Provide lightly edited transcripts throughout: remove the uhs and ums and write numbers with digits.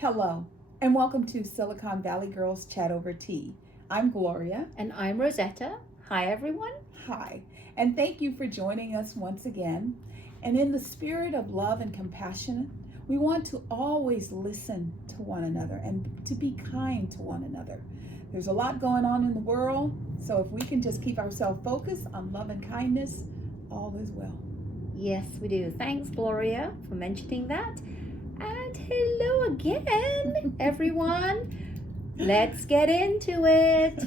Hello, and welcome to Silicon Valley Girls Chat Over Tea. I'm Gloria. And I'm Rosetta. Hi, everyone. Hi, and thank you for joining us once again. And in the spirit of love and compassion, we want to always listen to one another and to be kind to one another. There's a lot going on in the world, so if we can just keep ourselves focused on love and kindness, all is well. Yes, we do. Thanks, Gloria, for mentioning that. And hello again, everyone. Let's get into it.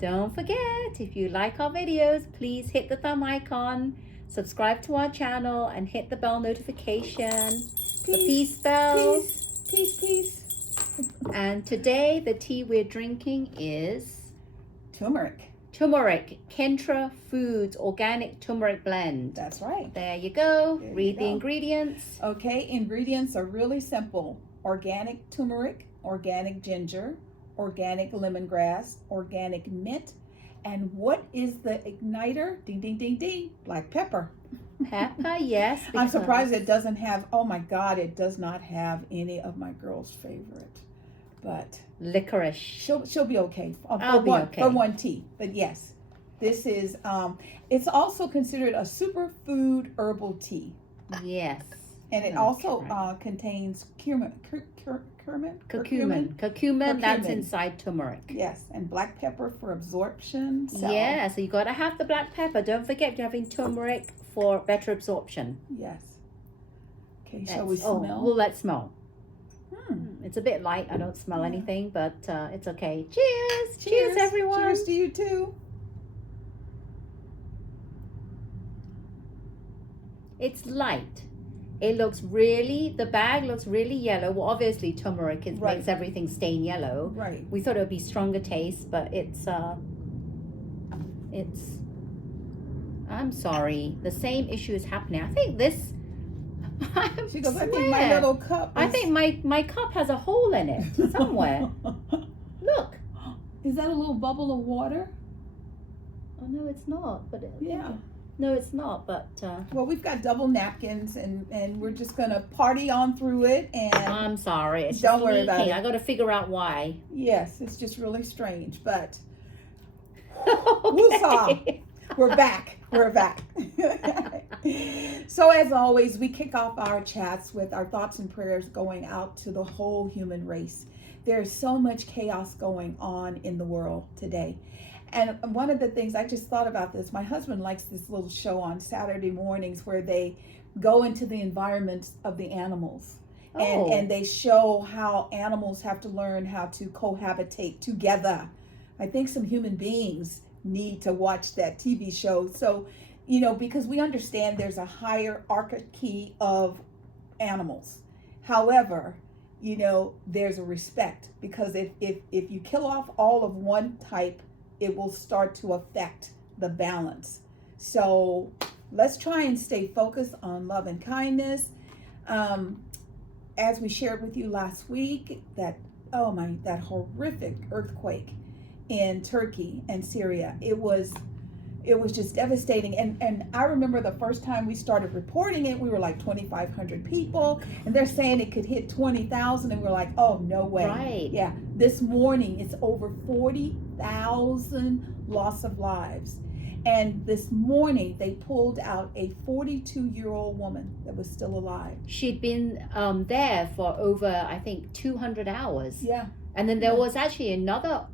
Don't forget, if you like our videos, please hit the thumb icon, subscribe to our channel, and hit the bell notification, the peace bell. Peace. And today, the tea we're drinking is Tumeric. Tumeric, Kintra Foods Organic Turmeric Blend. That's right. There you go. There you Read the go. ingredients. Okay, ingredients are really simple. Organic turmeric, organic ginger, organic lemongrass, organic mint, and what is the igniter? Ding, ding, ding, ding. Black pepper. Pepper, yes. I'm surprised it doesn't have, oh my God, it does not have any of my girl's favorite. But licorice. She'll be okay. I'll be okay. For one tea. But yes, this is, it's also considered a superfood herbal tea. Yes. And it also contains curcumin. Curcumin, that's inside turmeric. Yes, and black pepper for absorption. So. Yeah, so you got to have the black pepper. Don't forget you're having turmeric for better absorption. Yes. Okay, shall we smell? Well, let's smell. It's a bit light. I don't smell anything, but it's okay. Cheers! Cheers, everyone! Cheers to you too. It's light. It looks the bag looks really yellow. Well, obviously turmeric makes everything stain yellow. Right. We thought it would be stronger taste, but it's, I'm sorry. The same issue is happening. I think this, She goes, I think my little cup I think my cup has a hole in it somewhere. Look. Is that a little bubble of water? Oh, no, it's not. But yeah. No, it's not, but... Well, we've got double napkins, and we're just going to party on through it, and... I'm sorry. It's don't worry about it. I got to figure out why. Yes, it's just really strange, but... Okay. We're back. So as always, we kick off our chats with our thoughts and prayers going out to the whole human race. There's so much chaos going on in the world today. And one of the things, I just thought about this, my husband likes this little show on Saturday mornings where they go into the environments of the animals. And they show how animals have to learn how to cohabitate together. I think some human beings need to watch that TV show. So, because we understand there's a hierarchy of animals. However, there's a respect, because if you kill off all of one type, it will start to affect the balance. So let's try and stay focused on love and kindness. As we shared with you last week, that horrific earthquake in Turkey and Syria, it was just devastating. And I remember the first time we started reporting it, we were like 2,500 people, and they're saying it could hit 20,000, and we're like, oh, no way. Right. Yeah. This morning, it's over 40,000 loss of lives. And this morning, they pulled out a 42-year-old woman that was still alive. She'd been there for over, I think, 200 hours. Yeah. And then there was actually another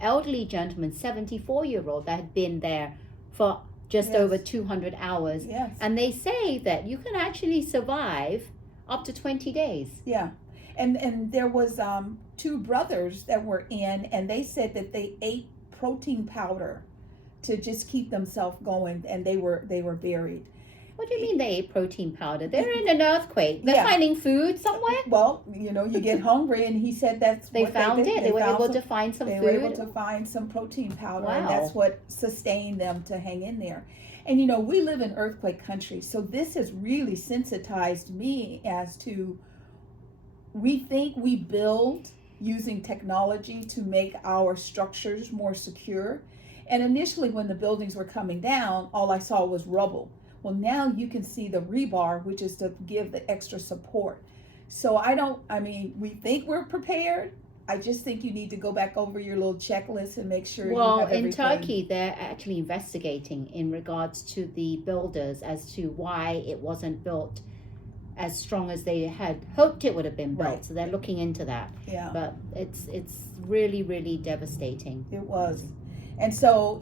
elderly gentleman, 74-year-old, that had been there for just over 200 hours. Yes. And they say that you can actually survive up to 20 days. Yeah. And there was two brothers that were in, and they said that they ate protein powder to just keep themselves going, and they were buried. What do you mean they ate protein powder? They're in an earthquake. They're finding food somewhere? Well, you get hungry, and he said that's they what found they did. it. They were able to find some food. They were able to find some protein powder, and Wow. that's what sustained them to hang in there. And we live in earthquake country, so this has really sensitized me as to, we think we build using technology to make our structures more secure. And initially, when the buildings were coming down, all I saw was rubble. Well, now you can see the rebar, which is to give the extra support. So we think we're prepared. I just think you need to go back over your little checklist and make sure you Well, have in everything. Turkey, they're actually investigating in regards to the builders as to why it wasn't built as strong as they had hoped it would have been built. Right. So they're looking into that. Yeah. But it's really, really devastating. It was. And so,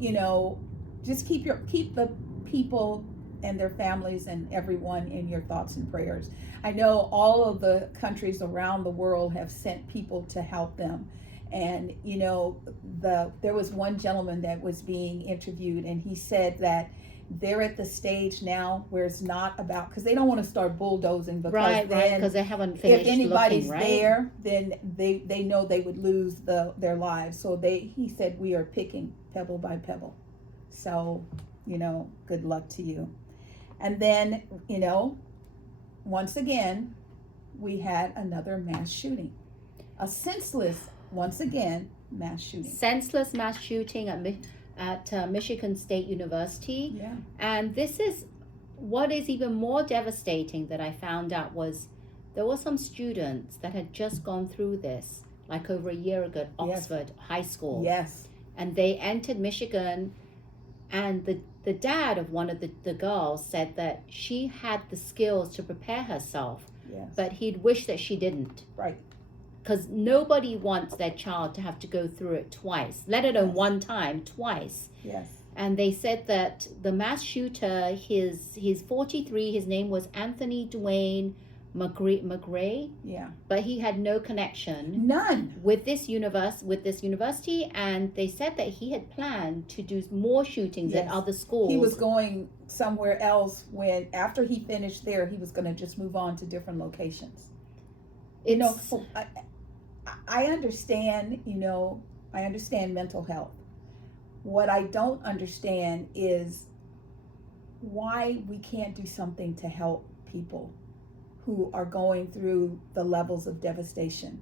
just keep the people and their families and everyone in your thoughts and prayers. I know all of the countries around the world have sent people to help them. And there was one gentleman that was being interviewed, and he said that they're at the stage now where it's not about, because they don't want to start bulldozing, because Right, because they haven't finished if anybody's looking, right? there, then they know they would lose their lives. So he said, we are picking pebble by pebble. So, good luck to you. And then, once again, we had another mass shooting. A senseless, once again, mass shooting. Senseless mass shooting at Michigan State University. Yeah. And this is what is even more devastating that I found out was there were some students that had just gone through this, like over a year ago at Oxford High School. Yes. And they entered Michigan, and the dad of one of the girls said that she had the skills to prepare herself, Yes. but he'd wish that she didn't. Right. Because nobody wants their child to have to go through it twice, let alone one time, twice. Yes. And they said that the mass shooter, he's 43, his name was Anthony Dwayne McGray, Yeah. but he had no connection None. with this university, and they said that he had planned to do more shootings at Yes. other schools. He was going somewhere else after he finished there, he was going to just move on to different locations. I understand, I understand mental health. What I don't understand is why we can't do something to help people who are going through the levels of devastation.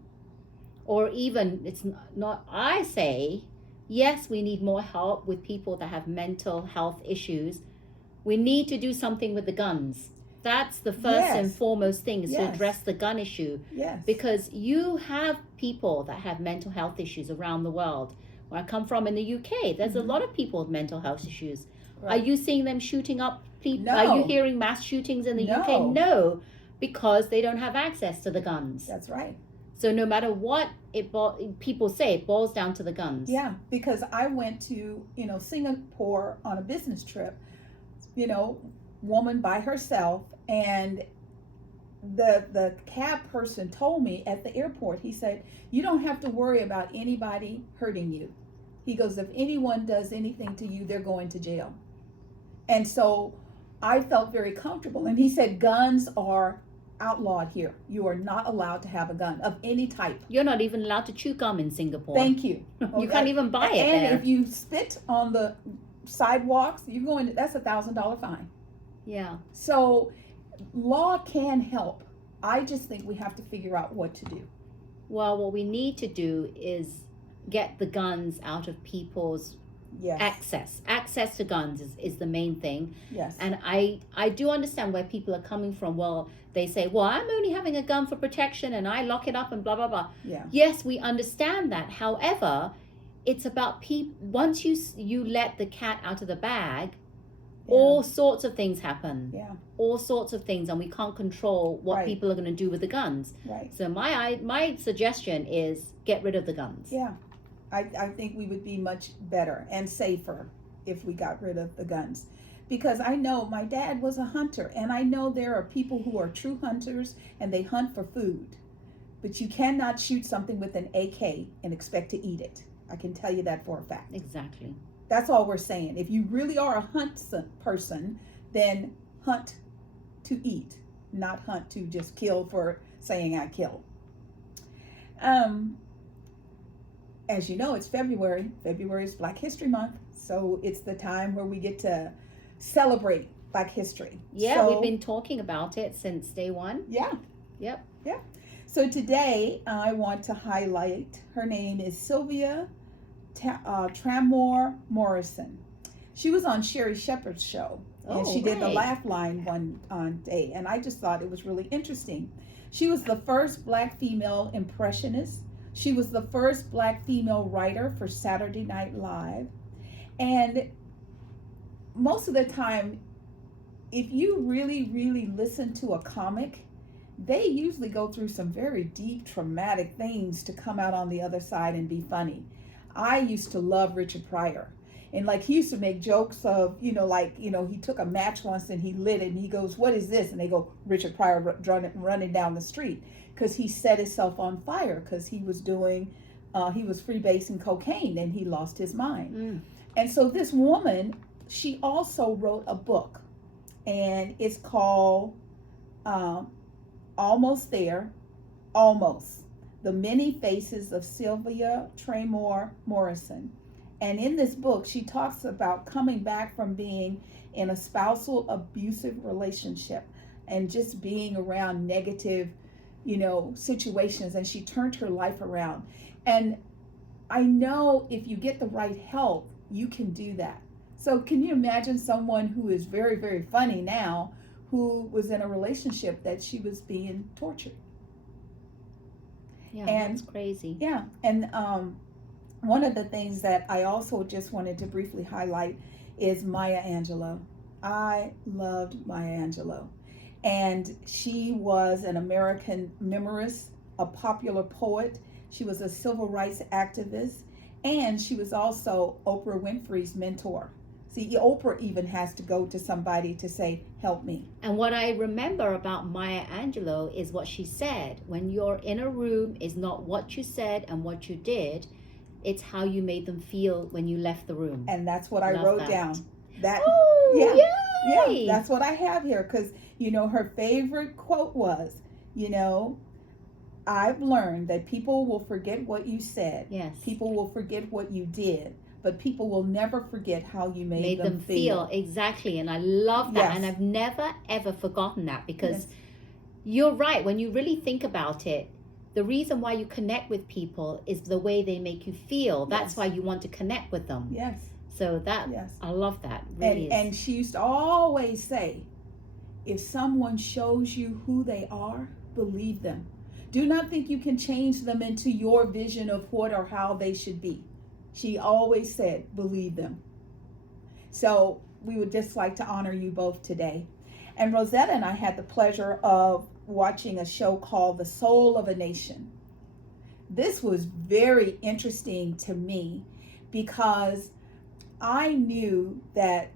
Or even, it's not, I say, yes, we need more help with people that have mental health issues. We need to do something with the guns. That's the first and foremost thing, is to address the gun issue. Yes. Because you have people that have mental health issues around the world. Where I come from in the UK, there's a lot of people with mental health issues. Right. Are you seeing them shooting up people? No. Are you hearing mass shootings in the UK? No, because they don't have access to the guns. That's right. So no matter what people say, it boils down to the guns. Yeah, because I went to, Singapore on a business trip, woman by herself, and the cab person told me at the airport, he said, you don't have to worry about anybody hurting you. He goes, if anyone does anything to you, they're going to jail. And so I felt very comfortable. And he said, guns are outlawed here. You are not allowed to have a gun of any type. You're not even allowed to chew gum in Singapore. Thank you. You can't even buy it and there. if you spit on the sidewalks, that's $1,000 fine. Yeah. So law can help. I just think we have to figure out what to do. Well, what we need to do is get the guns out of people's access. Access to guns is the main thing. Yes. And I do understand where people are coming from. Well, they say, well, I'm only having a gun for protection and I lock it up and blah, blah, blah. Yeah. Yes, we understand that. However, it's about once you let the cat out of the bag, all sorts of things happen. Yeah. All sorts of things, and we can't control what people are going to do with the guns. Right. So my suggestion is get rid of the guns. Yeah. I think we would be much better and safer if we got rid of the guns. Because I know my dad was a hunter, and I know there are people who are true hunters and they hunt for food. But you cannot shoot something with an AK and expect to eat it. I can tell you that for a fact. Exactly. That's all we're saying. If you really are a hunt person, then hunt to eat, not hunt to just kill for saying I killed. As you know, it's February. February is Black History Month, so it's the time where we get to celebrate Black history. Yeah, we've been talking about it since day one. Yeah. Yep. Yeah. So today I want to highlight, her name is Sylvia Tramore Morrison. She was on Sherry Shepherd's show, and she did the laugh line one day, and I just thought it was really interesting She was the first black female impressionist. She was the first black female writer for Saturday Night Live. And most of the time, if you really, really listen to a comic, they usually go through some very deep, traumatic things to come out on the other side and be funny. I used to love Richard Pryor. And like he used to make jokes of, he took a match once and he lit it and he goes, "What is this?" And they go, "Richard Pryor running down the street." Because he set himself on fire because he was freebasing cocaine and he lost his mind. And so this woman, she also wrote a book, and it's called Almost There, Almost: The Many Faces of Sylvia Tremor Morrison. And in this book, she talks about coming back from being in a spousal abusive relationship and just being around negative, situations. And she turned her life around. And I know if you get the right help, you can do that. So can you imagine someone who is very, very funny now, who was in a relationship that she was being tortured? Yeah, and that's crazy. Yeah. And one of the things that I also just wanted to briefly highlight is Maya Angelou. I loved Maya Angelou. And she was an American memorist, a popular poet. She was a civil rights activist. And she was also Oprah Winfrey's mentor. See, Oprah even has to go to somebody to say, "Help me." And what I remember about Maya Angelou is what she said. When you're in a room, it's not what you said and what you did. It's how you made them feel when you left the room. And that's what I wrote down. Yay! That's what I have here. Because, her favorite quote was, "I've learned that people will forget what you said. Yes. People will forget what you did. But people will never forget how you made them feel." Exactly. And I love that. Yes. And I've never, ever forgotten that, because Yes. you're right. When you really think about it, the reason why you connect with people is the way they make you feel. That's Yes. why you want to connect with them. Yes. So that, Yes. I love that. Really And she used to always say, if someone shows you who they are, believe them. Do not think you can change them into your vision of what or how they should be. She always said, believe them. So we would just like to honor you both today. And Rosetta and I had the pleasure of watching a show called The Soul of a Nation. This was very interesting to me because I knew that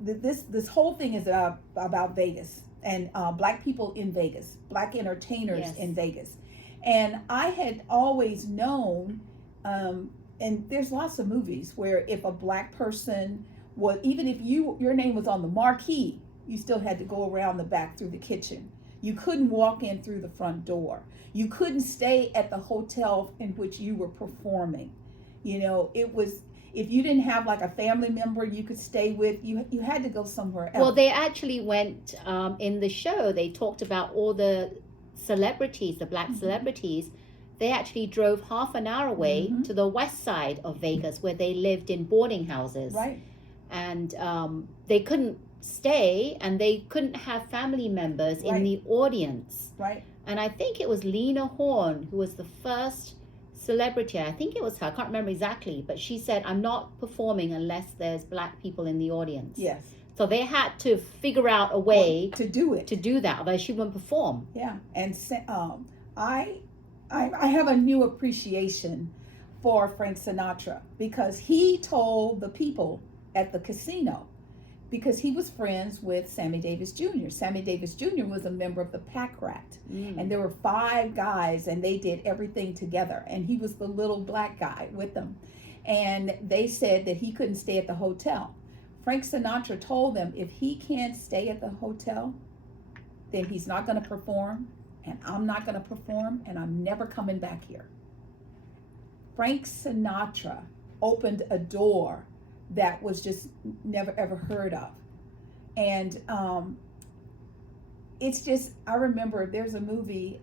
this whole thing is about Vegas and black people in Vegas, black entertainers Yes. in Vegas. And I had always known, and there's lots of movies where if a black person was, even if your name was on the marquee, you still had to go around the back through the kitchen. You couldn't walk in through the front door. You couldn't stay at the hotel in which you were performing. It was, if you didn't have like a family member you could stay with, you had to go somewhere else. Well, they actually went, in the show, they talked about all the celebrities, the black celebrities. They actually drove half an hour away to the west side of Vegas, where they lived in boarding houses. Right. And they couldn't stay, and they couldn't have family members in the audience. Right. And I think it was Lena Horne who was the first celebrity. I think it was her. I can't remember exactly, but she said, "I'm not performing unless there's black people in the audience." Yes. So they had to figure out a way to do it. to do that, otherwise she wouldn't perform. Yeah. And I have a new appreciation for Frank Sinatra because he told the people at the casino, because he was friends with Sammy Davis Jr. Sammy Davis Jr. was a member of the Pack Rat. And there were 5 guys and they did everything together. And he was the little black guy with them. And they said that he couldn't stay at the hotel. Frank Sinatra told them, if he can't stay at the hotel, then he's not going to perform, and I'm not going to perform, and I'm never coming back here. Frank Sinatra opened a door that was just never ever heard of. And it's just, I remember there's a movie,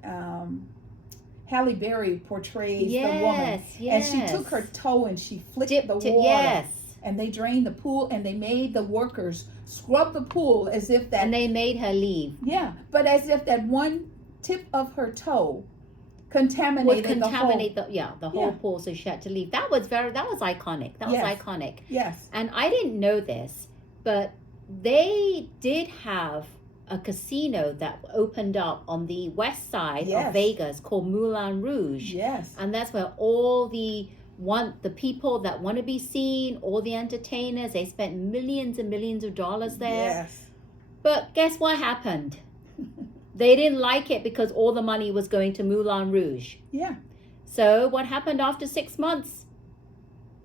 Halle Berry portrays the woman. And she took her toe and she flicked the water. Yes. And they drained the pool and they made the workers scrub the pool as if that. And they made her leave. Yeah, but as if that one tip of her toe would contaminated contaminate the whole Yeah. pool, so she had to leave. That was iconic. That was Yes. iconic. Yes. And I didn't know this, but they did have a casino that opened up on the west side Yes. of Vegas called Moulin Rouge. Yes. And that's where all the people that want to be seen, all the entertainers, they spent millions and millions of dollars there. Yes. But guess what happened? They didn't like it because all the money was going to Moulin Rouge. Yeah. So what happened after 6 months?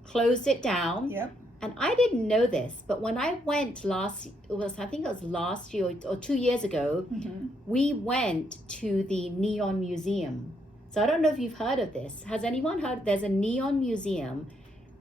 Closed it down. Yep. And I didn't know this, but when I went last year or 2 years ago, Mm-hmm. we went to the Neon Museum. So I don't know if you've heard of this. Has anyone heard? There's a Neon Museum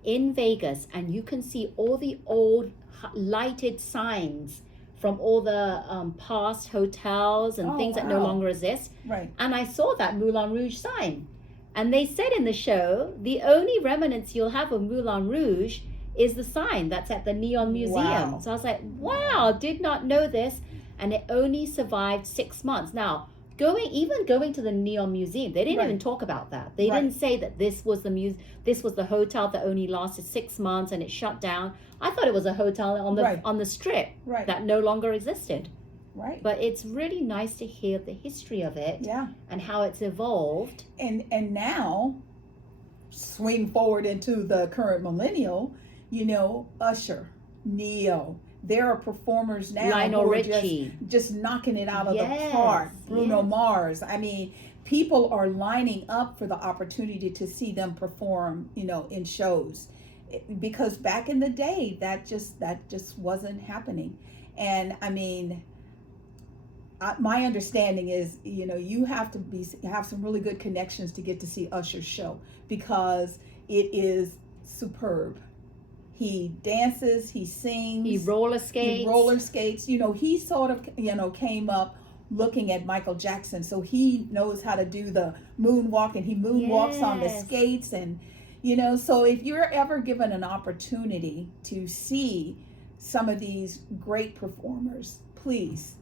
in Vegas, and you can see all the old lighted signs from all the past hotels and things that no wow. longer exist. Right. And I saw that Moulin Rouge sign. And they said in the show, the only remnants you'll have of Moulin Rouge is the sign that's at the Neon Museum. Wow. So I was like, wow, did not know this. And it only survived 6 months. Now, going to the Neon Museum, they didn't Right. even talk about that. They Right. didn't say that this was the hotel that only lasted 6 months and it shut down. I thought it was a hotel Right. on the strip Right. that no longer existed. Right. But it's really nice to hear the history of it Yeah. and how it's evolved. And now, swing forward into the current millennial, Usher, Neo. There are performers now Lionel who are Richie. just knocking it out of the Yes, park. Bruno yes. Mars. I mean, people are lining up for the opportunity to see them perform, in shows, because back in the day that just wasn't happening. And I mean, my understanding is, you have to have some really good connections to get to see Usher's show, because it is superb. He dances, he sings, He roller skates. He sort of, came up looking at Michael Jackson, so he knows how to do the moonwalk, and he moonwalks on the Yes. skates, and so if you're ever given an opportunity to see some of these great performers, please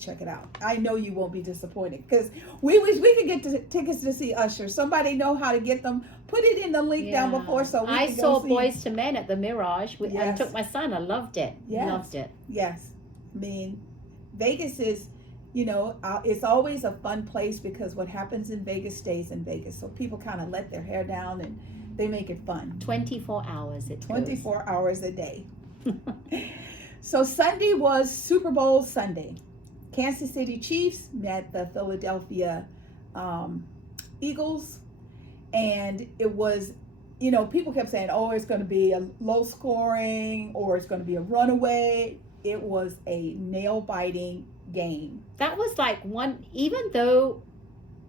check it out. I know you won't be disappointed, because we wish we could get tickets to see Usher. Somebody know how to get them. Put it in the link down before, so we I can saw go see. Boys to Men at the Mirage and Yes. took my son. I loved it. Yes. Loved it. Yes, I mean, Vegas is, it's always a fun place, because what happens in Vegas stays in Vegas. So people kind of let their hair down and they make it fun. 24 hours it 24 hours a day. So Sunday was Super Bowl Sunday. Kansas City Chiefs met the Philadelphia Eagles, and it was, people kept saying, oh, it's going to be a low scoring, or it's going to be a runaway. It was a nail-biting game. That was like one, even though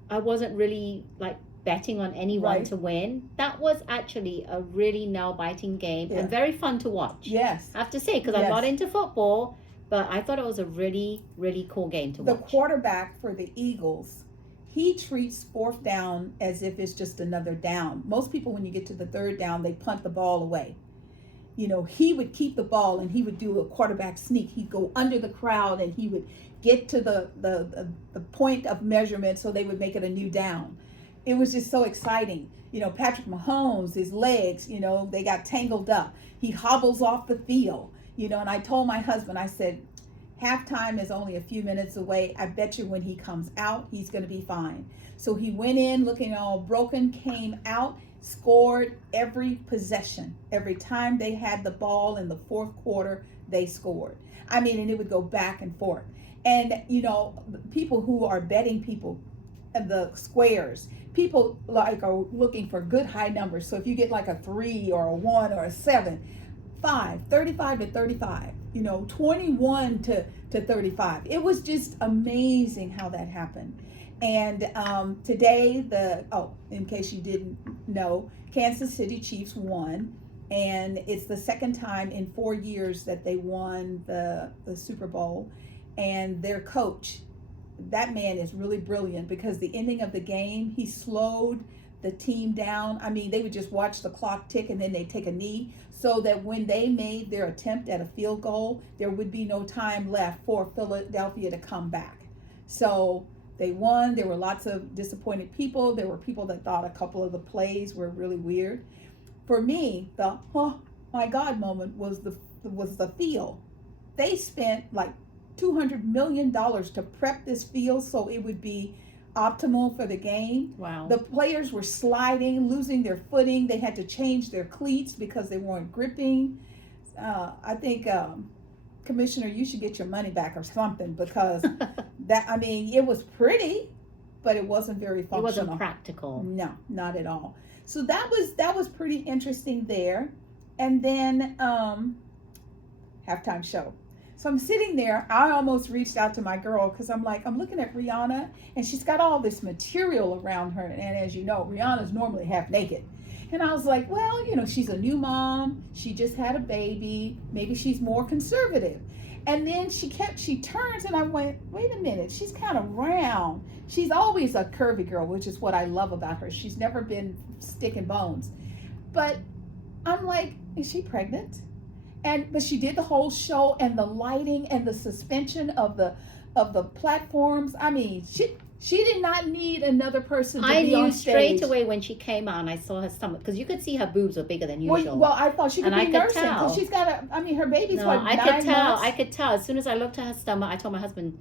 I wasn't really like betting on anyone Right. to win, that was actually a really nail-biting game Yeah. and very fun to watch. Yes. I have to say, because I'm Yes. not into football, but I thought it was a really, really cool game to The watch. quarterback for the Eagles, he treats fourth down as if it's just another down. Most people, when you get to the third down, they punt the ball away. He would keep the ball, and he would do a quarterback sneak. He'd go under the crowd, and he would get to the point of measurement, so they would make it a new down. It was just so exciting. Patrick Mahomes, his legs, they got tangled up. He hobbles off the field, and I told my husband, I said, halftime is only a few minutes away. I bet you when he comes out, he's going to be fine. So he went in looking all broken, came out, scored every possession. Every time they had the ball in the fourth quarter, they scored. I mean, and it would go back and forth. And, people who are betting people, the squares, people like are looking for good high numbers. So if you get like a 3 or a 1 or a 7, 35 to 35, 21 to 35. It was just amazing how that happened. And today, in case you didn't know, Kansas City Chiefs won, and it's the second time in 4 years that they won the Super Bowl. And their coach, that man is really brilliant, because the ending of the game, he slowed the team down. I mean, they would just watch the clock tick, and then they'd take a knee, so that when they made their attempt at a field goal, there would be no time left for Philadelphia to come back. So They won. There were lots of disappointed people. There were people that thought a couple of the plays were really weird. For me, the oh my God moment was the field. They spent like $200 million to prep this field so it would be optimal for the game. Wow. The players were sliding, losing their footing. They had to change their cleats because they weren't gripping. I think, Commissioner, you should get your money back or something, because it was pretty, but it wasn't very functional. It wasn't practical. No, not at all. So that was pretty interesting there. And then halftime show. So I'm sitting there. I almost reached out to my girl because I'm looking at Rihanna, and she's got all this material around her. And as you know, Rihanna's normally half naked. And I was like, well, she's a new mom. She just had a baby. Maybe she's more conservative. And then she turns, and I went, wait a minute, she's kind of round. She's always a curvy girl, which is what I love about her. She's never been stick and bones. But I'm like, is she pregnant? But she did the whole show, and the lighting and the suspension of the platforms. I mean, she did not need another person to be on stage. I knew straight away when she came on. I saw her stomach, because you could see her boobs were bigger than usual. Well, I thought she could be nursing, because she's got her baby's no, what, 9 months? I could tell. As soon as I looked at her stomach, I told my husband,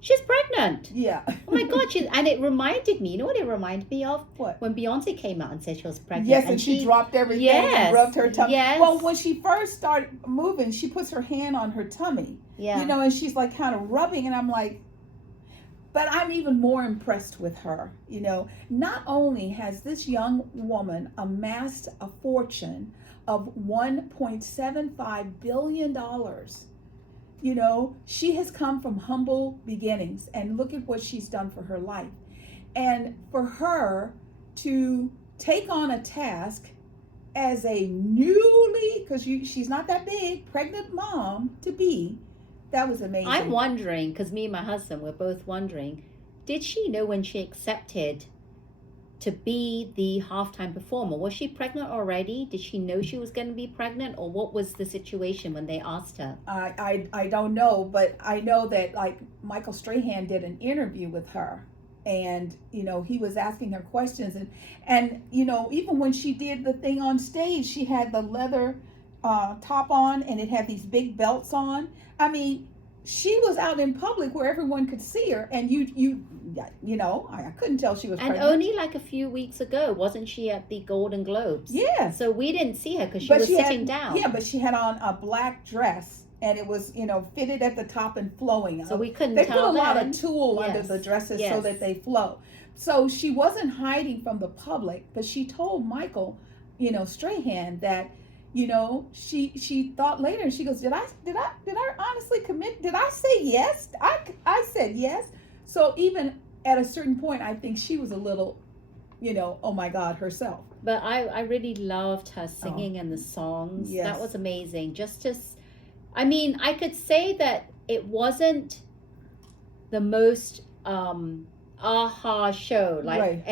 she's pregnant. Yeah. Oh my God, and it reminded me, you know what it reminded me of? What? When Beyonce came out and said she was pregnant. Yes, and she dropped everything and rubbed her tummy. Yes. Well, when she first started moving, she puts her hand on her tummy. Yeah. And she's like kind of rubbing, and I'm like, but I'm even more impressed with her. Not only has this young woman amassed a fortune of $1.75 billion, she has come from humble beginnings, and look at what she's done for her life. And for her to take on a task as a because she's not that big, pregnant mom to be, that was amazing. I'm wondering, because me and my husband were both wondering, did she know when she accepted to be the halftime performer? Was she pregnant already? Did she know she was going to be pregnant, or what was the situation when they asked her? I don't know, but I know that Michael Strahan did an interview with her, and he was asking her questions, and even when she did the thing on stage, she had the leather top on, and it had these big belts on. I mean, she was out in public where everyone could see her, and I couldn't tell she was pregnant. And only like a few weeks ago, wasn't she at the Golden Globes? Yeah. So we didn't see her because she was sitting down. Yeah, but she had on a black dress, and it was, fitted at the top and flowing. So we couldn't tell. They put a lot of tulle under the dresses so that they flow. So she wasn't hiding from the public, but she told Michael, Strahan, that she thought later, and she goes, did I honestly commit? Did I say yes? I said yes. So even at a certain point, I think she was a little, oh my God, herself. But I really loved her singing and the songs. Yes. That was amazing. I could say that it wasn't the most aha show, like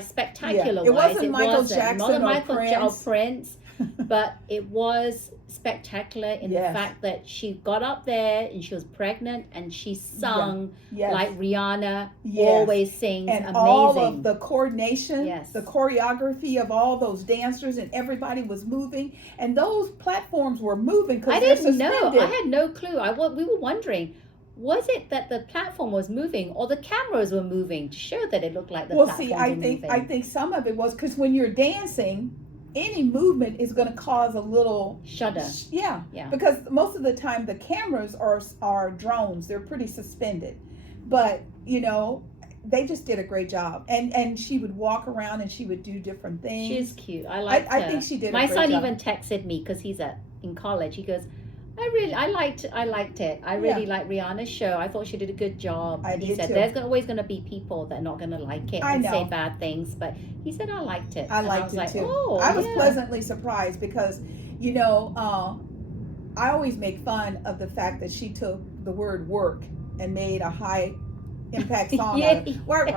spectacular. It wasn't Michael Jackson or Prince. But it was spectacular in the fact that she got up there and she was pregnant and she sung like Rihanna always sings, and amazing. All of the coordination, the choreography of all those dancers, and everybody was moving, and those platforms were moving because they're suspended. I didn't know. I had no clue. We were wondering, was it that the platform was moving or the cameras were moving to show that it looked like the platform was moving? I think some of it was because when you're dancing, any movement is going to cause a little shudder. Yeah. Because most of the time the cameras are drones. They're pretty suspended. But, they just did a great job. And she would walk around and she would do different things. She's cute. I liked her. I think she did a My great son job. even texted me because he's in college. He goes, I liked it. I really liked Rihanna's show. I thought she did a good job. He said there's always going to be people that are not going to like it and say bad things, but he said I liked it. I liked it too. Oh, I was pleasantly surprised because, I always make fun of the fact that she took the word work and made a high impact song Yeah. out of work,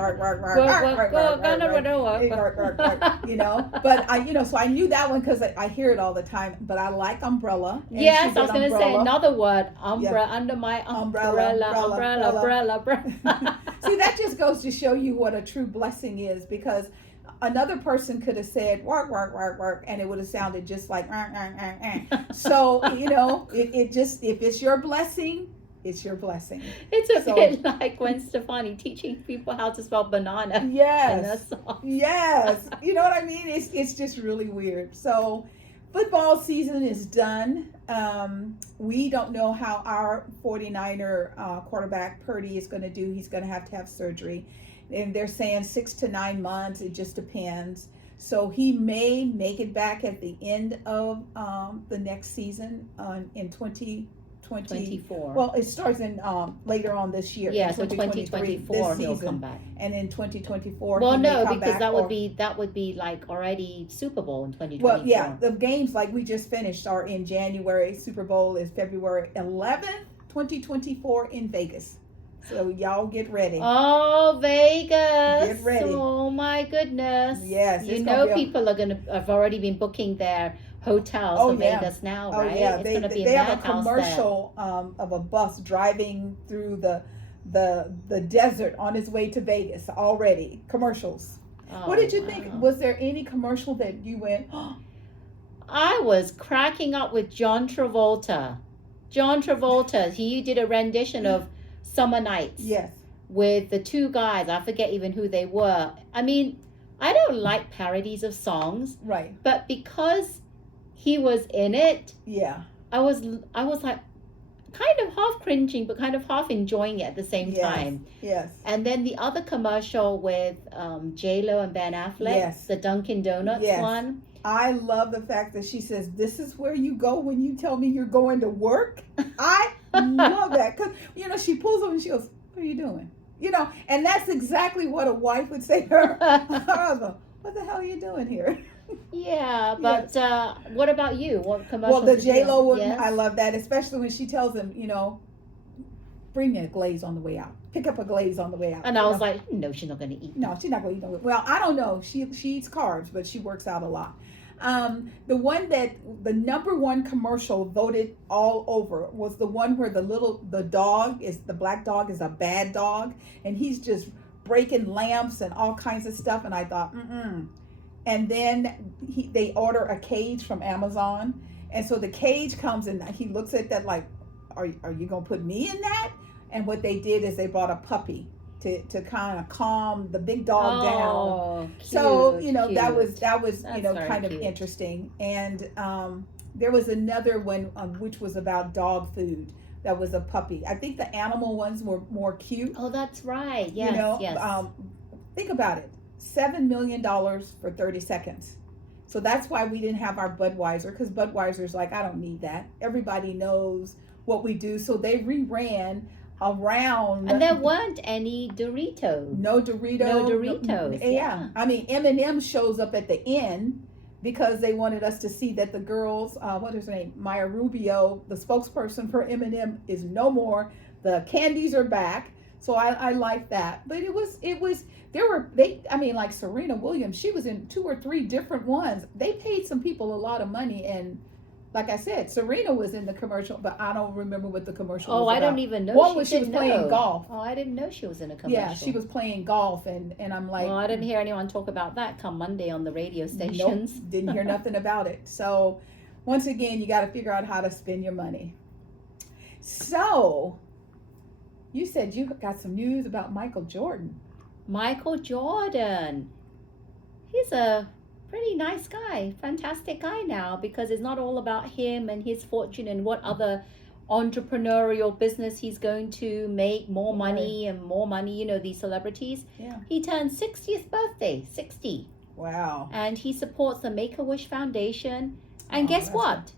you know. But so I knew that one because I hear it all the time. But I like umbrella. And Yes, she I was did going to say umbrella. another word. Yeah. Under my Umbrella. umbrella. See, that just goes to show you what a true blessing is, because another person could have said work, and it would have sounded just like so it just, if it's your blessing, it's your blessing. It's a bit like when Stefani teaching people how to spell banana. Yes, yes, you know what I mean. It's just really weird. So football season is done. We don't know how our 49er quarterback Purdy is going to do. He's going to have surgery, and they're saying 6 to 9 months. It just depends. So he may make it back at the end of the next season in 2024. Well, it starts in later on this year. Yeah, so 2024 he'll come back, and in 2024. Well, no, because that would be like already Super Bowl in 2024. Well, yeah, the games like we just finished are in January. Super Bowl is February 11th, 2024 in Vegas. So y'all get ready. Oh, Vegas! Get ready. Oh my goodness! Yes, people have already been booking their hotels for Vegas now, right? Oh yeah, they have a commercial of a bus driving through the desert on its way to Vegas already. Commercials. Oh, what did you think? Was there any commercial that you went? I was cracking up with John Travolta. He did a rendition of Summer Nights. Yes. With the two guys, I forget even who they were. I mean, I don't like parodies of songs. Right. But because he was in it, yeah, I was like kind of half cringing but kind of half enjoying it at the same time. Yes. And then the other commercial with J-Lo and Ben Affleck, the Dunkin' Donuts one. I love the fact that she says, "This is where you go when you tell me you're going to work." I love that, because she pulls up and she goes, "What are you doing?" And that's exactly what a wife would say to her husband. "What the hell are you doing here?" Yeah, but what about you? What commercial? Well, the J-Lo one, I love that, especially when she tells him, bring me a glaze on the way out. Pick up a glaze on the way out. And I was like, no, she's not going to eat. No, she's not going to eat. No. Well, I don't know. She eats carbs, but she works out a lot. The number one commercial voted all over was the one where the black dog is a bad dog, and he's just breaking lamps and all kinds of stuff. And I thought, And then they order a cage from Amazon, and so the cage comes and he looks at that like, are you gonna put me in that? And what they did is they brought a puppy to kind of calm the big dog down. Cute, so that was That's kind of cute. interesting. And there was another one which was about dog food. That was a puppy. I think the animal ones were more cute. Oh, that's right. Yes, yes. Think about it. $7 million for 30 seconds. So that's why we didn't have our Budweiser, because Budweiser's like, I don't need that. Everybody knows what we do. So they reran around. And there weren't any Doritos. No Doritos. Yeah. I mean, M&M shows up at the end because they wanted us to see that the girls, what is her name? Maya Rubio, the spokesperson for M&M, is no more. The candies are back. So I like that. But like Serena Williams, she was in 2 or 3 different ones. They paid some people a lot of money, and like I said, Serena was in the commercial, but I don't remember what the commercial was about. I don't even know. One was she was playing golf. Oh, I didn't know she was in a commercial. Yeah, she was playing golf, and I'm like, well, I didn't hear anyone talk about that come Monday on the radio stations. Nope, didn't hear nothing about it. So once again, you got to figure out how to spend your money. So you said you got some news about Michael Jordan. Michael Jordan. He's a pretty nice guy, fantastic guy now, because it's not all about him and his fortune and what other entrepreneurial business he's going to make more money and more money, these celebrities. Yeah. He turned 60th birthday, 60. Wow. And he supports the Make-A-Wish Foundation. And guess what?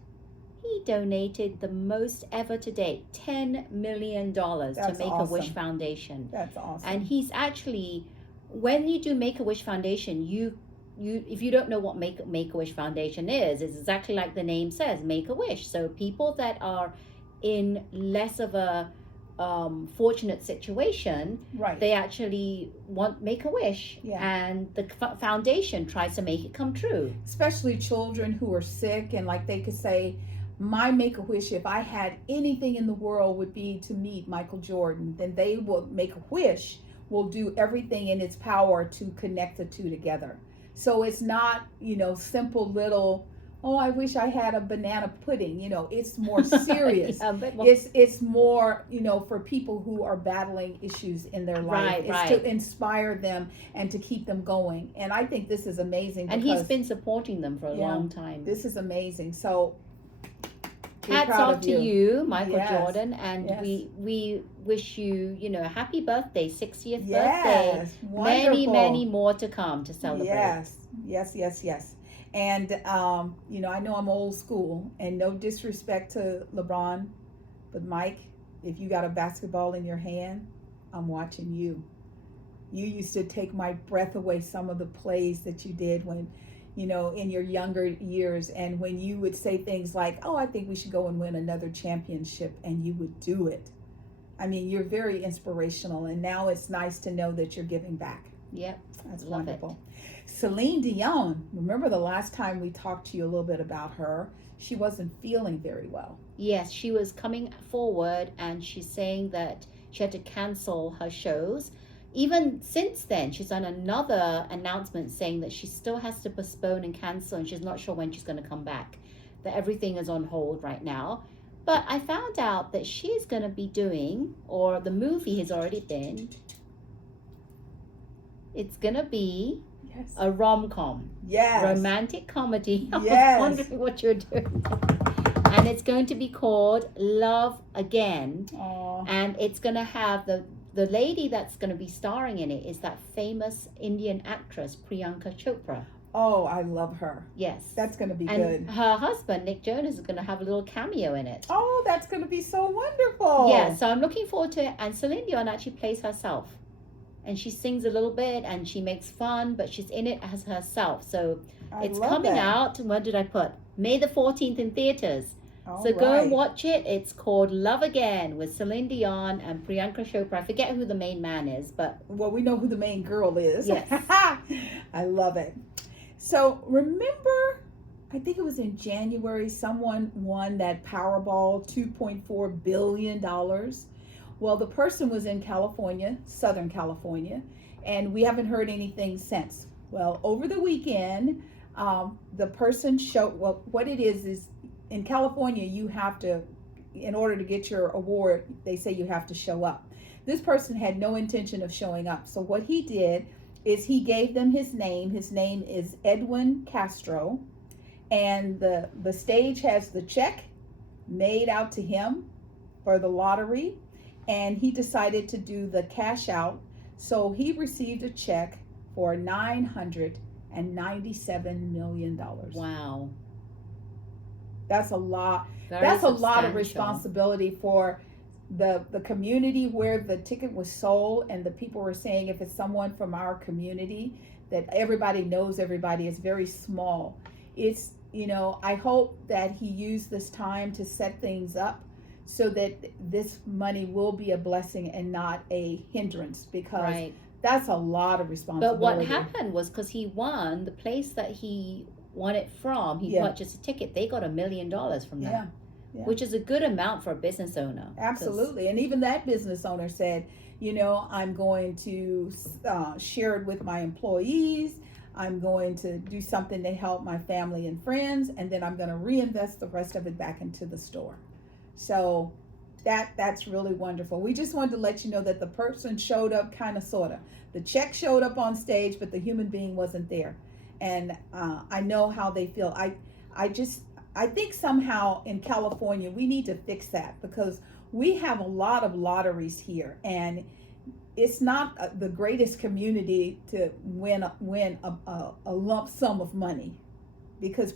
He donated the most ever to date, $10 million to Make-A-Wish Foundation. That's awesome. And he's actually, when you do Make-A-Wish Foundation, you if you don't know what Make-A-Wish Foundation is, it's exactly like the name says, Make-A-Wish. So people that are in less of a fortunate situation, Right. they actually make a wish, Yeah. and the foundation tries to make it come true. Especially children who are sick, and like they could say, my make a wish, if I had anything in the world, would be to meet Michael Jordan. Then they will make a wish, will do everything in its power to connect the two together. So it's not, simple little, oh, I wish I had a banana pudding. It's more serious. Yeah, but It's more, for people who are battling issues in their life. Right, It's right. to inspire them and to keep them going. And I think this is amazing. And he's because been supporting them for a Yeah. long time. This is amazing. So we're Hats proud off of to you, Michael Yes. Jordan, and Yes. we wish you, happy birthday, 60th birthday. Yes. Many, Wonderful. many more to come to celebrate. Yes. And I know I'm old school, and no disrespect to LeBron, but Mike, if you got a basketball in your hand, I'm watching you. You used to take my breath away, some of the plays that you did when, in your younger years, and when you would say things like, oh, I think we should go and win another championship, and you would do it. I mean, you're very inspirational, and now it's nice to know that you're giving back. Yep. That's Love wonderful. Celine Dion, remember the last time we talked to you a little bit about her? She wasn't feeling very well. Yes, she was coming forward, and she's saying that she had to cancel her shows. Even since then, she's done another announcement saying that she still has to postpone and cancel, and she's not sure when she's going to come back, that everything is on hold right now. But I found out that she's going to be doing, or the movie has already been, it's going to be Yes. a rom-com, Yes. romantic comedy. I Yes. was wondering what you're doing. And it's going to be called Love Again. Aw. And it's going to have the lady that's going to be starring in it is that famous Indian actress Priyanka Chopra. Oh, I love her. Yes. That's going to be And good. her husband, Nick Jonas, is going to have a little cameo in it. Oh, that's going to be so wonderful. Yeah, so I'm looking forward to it. And Celine Dion actually plays herself. And she sings a little bit and she makes fun, but she's in it as herself. So I it's love coming that. out. What did I put? May the 14th in theaters. All So go and right. watch it. It's called Love Again with Celine Dion and Priyanka Chopra. I forget who the main man is, but Well, we know who the main girl is. Yes. I love it. So remember, I think it was in January, someone won that Powerball $2.4 billion. Well, the person was in California, Southern California, and we haven't heard anything since. Well, over the weekend, the person showed, well, what it is in California, you have to, in order to get your award, they say you have to show up. This person had no intention of showing up. So what he did is he gave them his name. His name is Edwin Castro. And the stage has the check made out to him for the lottery. And he decided to do the cash out. So he received a check for $997 million. wow. That's a lot. Very That's a lot of substantial. responsibility for the community where the ticket was sold, and the people were saying if it's someone from our community that everybody knows everybody, is very small. It's, I hope that he used this time to set things up so that this money will be a blessing and not a hindrance, because Right. that's a lot of responsibility. But what happened was because he won, the place that he won it from, he Yeah. purchased a ticket, they got $1 million from that. Yeah. Which is a good amount for a business owner. 'Cause- Absolutely. And even that business owner said, I'm going to share it with my employees. I'm going to do something to help my family and friends, and then I'm going to reinvest the rest of it back into the store. So that's really wonderful. We just wanted to let you know that the person showed up, kind of, sort of. The check showed up on stage, but the human being wasn't there. And I know how they feel. I think somehow in California we need to fix that, because we have a lot of lotteries here, and it's not the greatest community to win a lump sum of money, because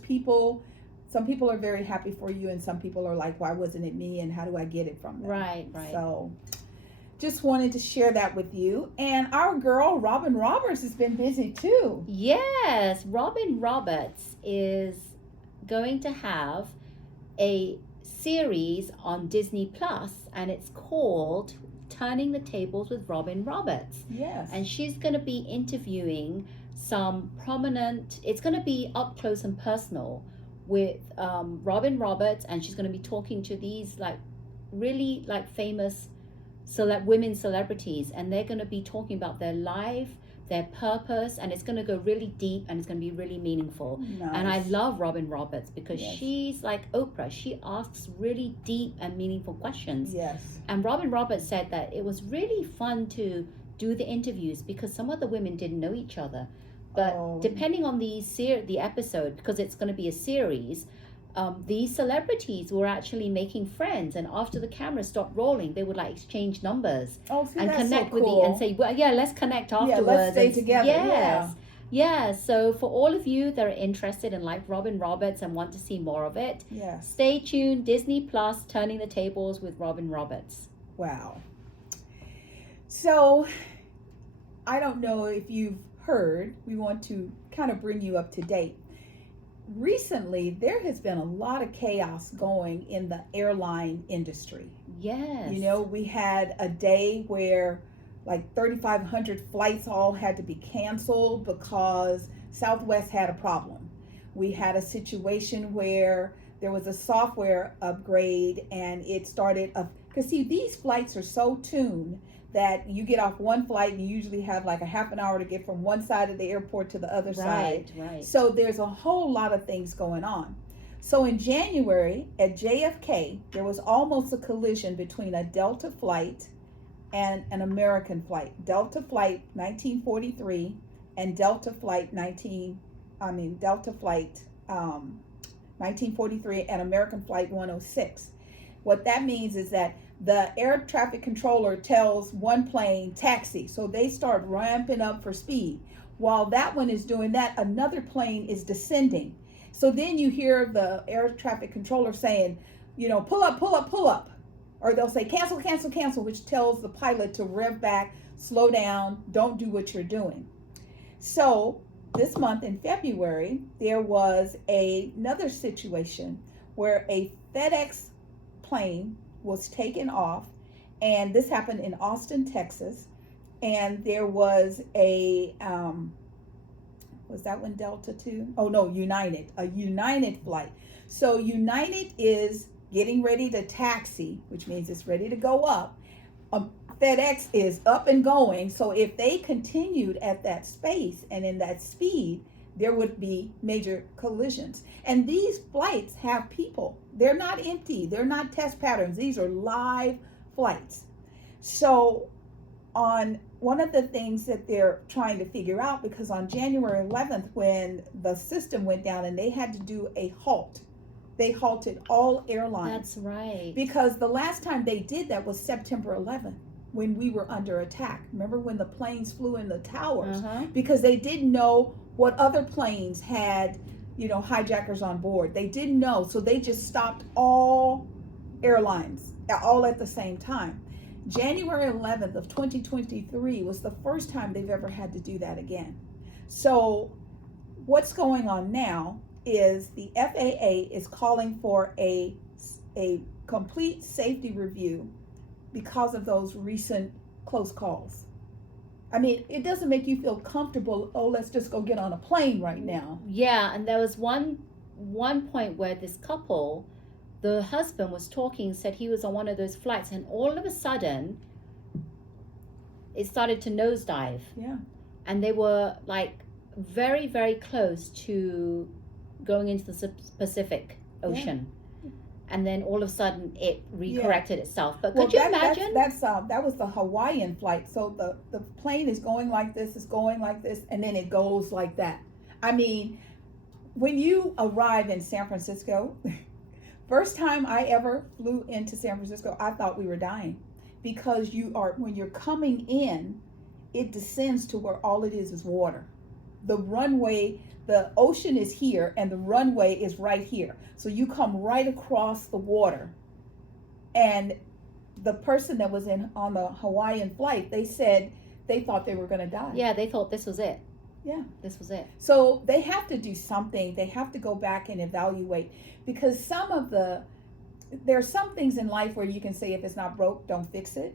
some people are very happy for you, and some people are like, why wasn't it me, and how do I get it from them? Right. So just wanted to share that with you. And our girl Robin Roberts has been busy too. Yes, Robin Roberts is going to have a series on Disney Plus, and it's called Turning the Tables with Robin Roberts. Yes. And she's going to be interviewing some prominent, it's going to be up close and personal with Robin Roberts, and she's going to be talking to these like really like famous women celebrities, and they're going to be talking about their life, their purpose, and it's going to go really deep, and it's going to be really meaningful. Nice. And I love Robin Roberts because Yes. she's like Oprah. She asks really deep and meaningful questions. Yes. And Robin Roberts said that it was really fun to do the interviews because some of the women didn't know each other. But depending on the episode, because it's going to be a series, these celebrities were actually making friends, and after the camera stopped rolling, they would like exchange numbers and connect so with cool. and say, well, yeah, let's connect afterwards. Yeah, let's stay together. Yes. Yeah, so for all of you that are interested in like Robin Roberts and want to see more of it, yes, stay tuned. Disney Plus, Turning the Tables with Robin Roberts. Wow. So, I don't know if you've heard, we want to kind of bring you up to date. Recently, there has been a lot of chaos going in the airline industry. Yes. You know, we had a day where like 3,500 flights all had to be canceled because Southwest had a problem. We had a situation where there was a software upgrade and it started, because see, these flights are so tuned that you get off one flight and you usually have like a half an hour to get from one side of the airport to the other side. Right. So there's a whole lot of things going on. So in January at JFK, there was almost a collision between a Delta flight and an American flight. Delta flight 1943 and Delta flight 1943 and American flight 106. What that means is that the air traffic controller tells one plane taxi, so they start ramping up for speed. While that one is doing that, another plane is descending. So then you hear the air traffic controller saying, you know, pull up, pull up, pull up. Or they'll say cancel, cancel, cancel, which tells the pilot to rev back, slow down, don't do what you're doing. So this month in February, there was another situation where a FedEx plane was taken off, and this happened in Austin, Texas, and there was was that one Delta too? Oh no, a United flight. So United is getting ready to taxi, which means it's ready to go up. FedEx is up and going, so if they continued at that space and in that speed, there would be major collisions. And these flights have people. They're not empty. They're not test patterns. These are live flights. So on one of the things that they're trying to figure out, because on January 11th, when the system went down and they had to do a halt, they halted all airlines. That's right. Because the last time they did that was September 11th, when we were under attack. Remember when the planes flew in the towers? Because they didn't know what other planes had, you know, hijackers on board. They didn't know, so they just stopped all airlines, all at the same time. January 11th of 2023 was the first time they've ever had to do that again. So what's going on now is the FAA is calling for a complete safety review because of those recent close calls. I mean, it doesn't make you feel comfortable, oh, let's just go get on a plane right now. Yeah, and there was one point where this couple, the husband was talking, said he was on one of those flights, and all of a sudden, it started to nosedive. Yeah. And they were like very, very close to going into the Pacific Ocean. Yeah. And then all of a sudden it recorrected itself. But could you imagine? That was the Hawaiian flight. So the plane is going like this, and then it goes like that. I mean, when you arrive in San Francisco, first time I ever flew into San Francisco, I thought we were dying. Because when you're coming in, it descends to where all it is water. The runway, the ocean is here and the runway is right here. So you come right across the water. And the person that was on the Hawaiian flight, they said they thought they were going to die. Yeah, they thought this was it. Yeah. This was it. So they have to do something. They have to go back and evaluate, because some of the there are some things in life where you can say if it's not broke, don't fix it.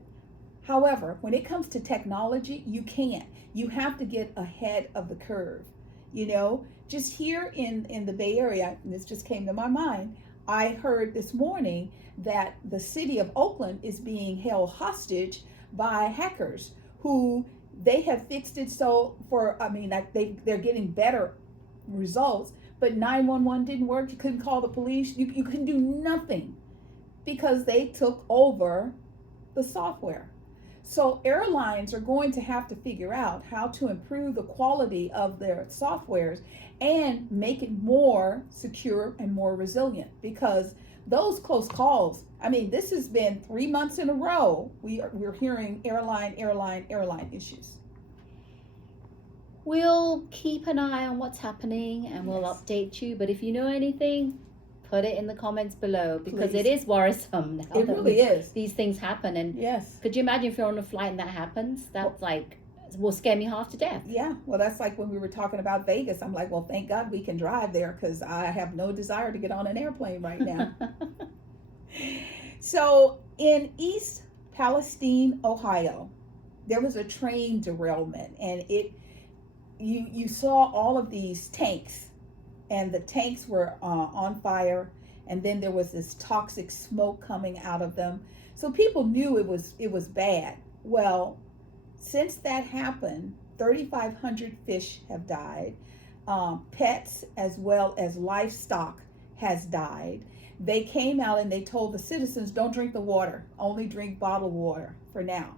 However, when it comes to technology, you can't. You have to get ahead of the curve. You know, just here in the Bay Area, and this just came to my mind, I heard this morning that the city of Oakland is being held hostage by hackers who they have fixed it so for, I mean, like they're getting better results, but 911 didn't work. You couldn't call the police. You couldn't do nothing because they took over the software. So airlines are going to have to figure out how to improve the quality of their softwares and make it more secure and more resilient, because those close calls, I mean, this has been 3 months in a row. We're hearing airline issues. We'll keep an eye on what's happening and we'll Yes. update you. But if you know anything, put it in the comments below, because Please. it is worrisome now. It that really is. These things happen. And Yes. could you imagine if you're on a flight and that happens? That's will scare me half to death. Yeah, well, that's like when we were talking about Vegas. I'm like, well, thank God we can drive there, because I have no desire to get on an airplane right now. So in East Palestine, Ohio, there was a train derailment, and you saw all of these tanks, and the tanks were on fire, and then there was this toxic smoke coming out of them. So people knew it was bad. Well, since that happened, 3,500 fish have died. Pets as well as livestock has died. They came out and they told the citizens, don't drink the water, only drink bottled water for now.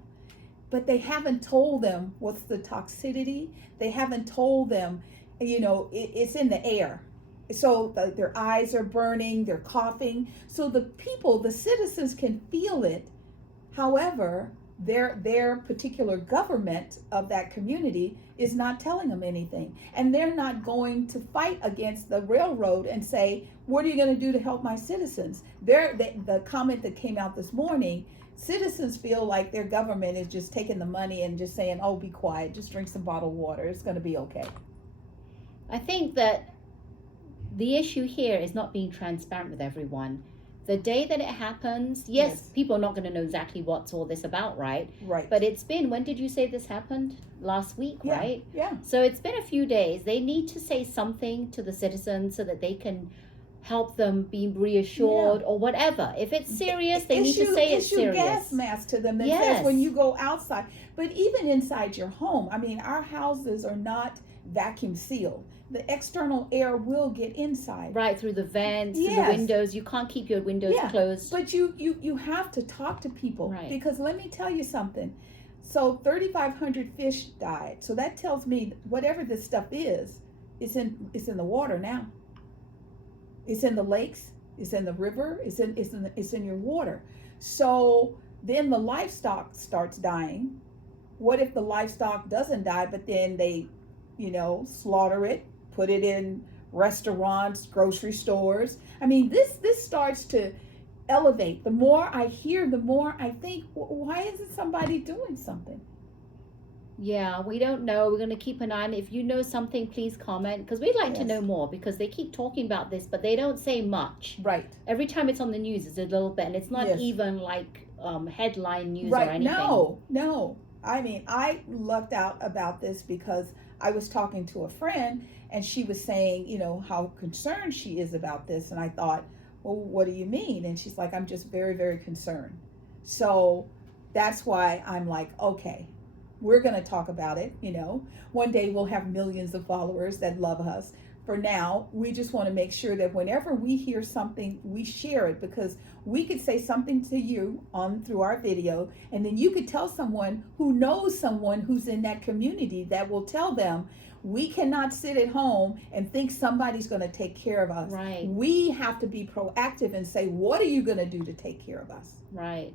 But they haven't told them what's the toxicity. They haven't told them, it's in the air. So their eyes are burning, they're coughing. So the citizens can feel it. However, their particular government of that community is not telling them anything. And they're not going to fight against the railroad and say, what are you going to do to help my citizens? The comment that came out this morning, citizens feel like their government is just taking the money and just saying, oh, be quiet, just drink some bottled water, it's going to be okay. I think that the issue here is not being transparent with everyone. The day that it happens, yes. People are not going to know exactly what's all this about, right? Right. But it's been, when did you say this happened? Last week, Yeah, right? yeah. So it's been a few days. They need to say something to the citizens so that they can help them be reassured or whatever. If it's serious, they need to say it's serious. Issue gas masks to them that Yes. says when you go outside. But even inside your home, I mean, our houses are not vacuum sealed. The external air will get inside. Right, through the vents, through the Yes. windows. You can't keep your windows closed. But you have to talk to people. Right. Because let me tell you something. So 3,500 fish died. So that tells me whatever this stuff is, it's in the water now. It's in the lakes, it's in the river, it's in your water. So then the livestock starts dying. What if the livestock doesn't die, but then they, slaughter it, put it in restaurants, grocery stores? I mean, this starts to elevate. The more I hear, the more I think, why isn't somebody doing something? Yeah, we don't know. We're going to keep an eye on it. If you know something, please comment, because we'd like to know more, because they keep talking about this, but they don't say much. Right. Every time it's on the news, it's a little bit, and it's not even like headline news or anything. No. I mean, I lucked out about this because I was talking to a friend, and she was saying, how concerned she is about this. And I thought, well, what do you mean? And she's like, I'm just very, very concerned. So that's why I'm like, okay, we're going to talk about it. One day we'll have millions of followers that love us. For now, we just want to make sure that whenever we hear something, we share it, because we could say something to you through our video, and then you could tell someone who knows someone who's in that community that will tell them, we cannot sit at home and think somebody's going to take care of us. Right. We have to be proactive and say, what are you going to do to take care of us? Right.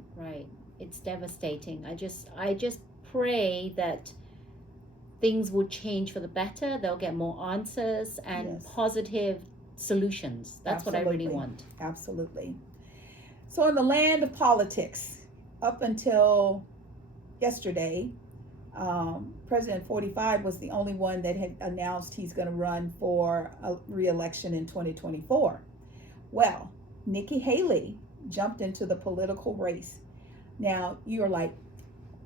It's devastating. I just pray that things will change for the better. They'll get more answers and positive solutions. That's what I really want. Absolutely. So in the land of politics, up until yesterday, President 45 was the only one that had announced he's going to run for a re-election in 2024. Well, Nikki Haley jumped into the political race. Now, you're like,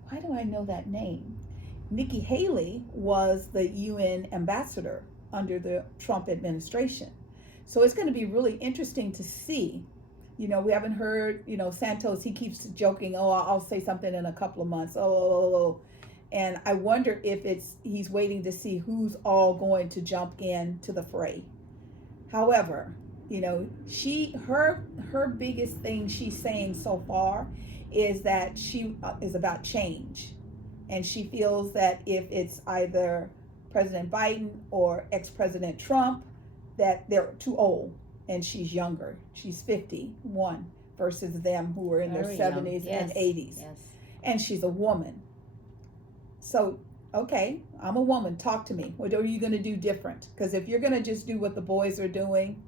why do I know that name? Nikki Haley was the UN ambassador under the Trump administration. So it's going to be really interesting to see. We haven't heard, Santos, he keeps joking, oh, I'll say something in a couple of months. Oh. And I wonder if he's waiting to see who's all going to jump into the fray. However, her biggest thing she's saying so far is that she is about change. And she feels that if it's either President Biden or ex-President Trump, that they're too old and she's younger. She's 51 versus them who are in their 70s and 80s. Yes. And she's a woman. So, okay, I'm a woman. Talk to me. What are you going to do different? Because if you're going to just do what the boys are doing,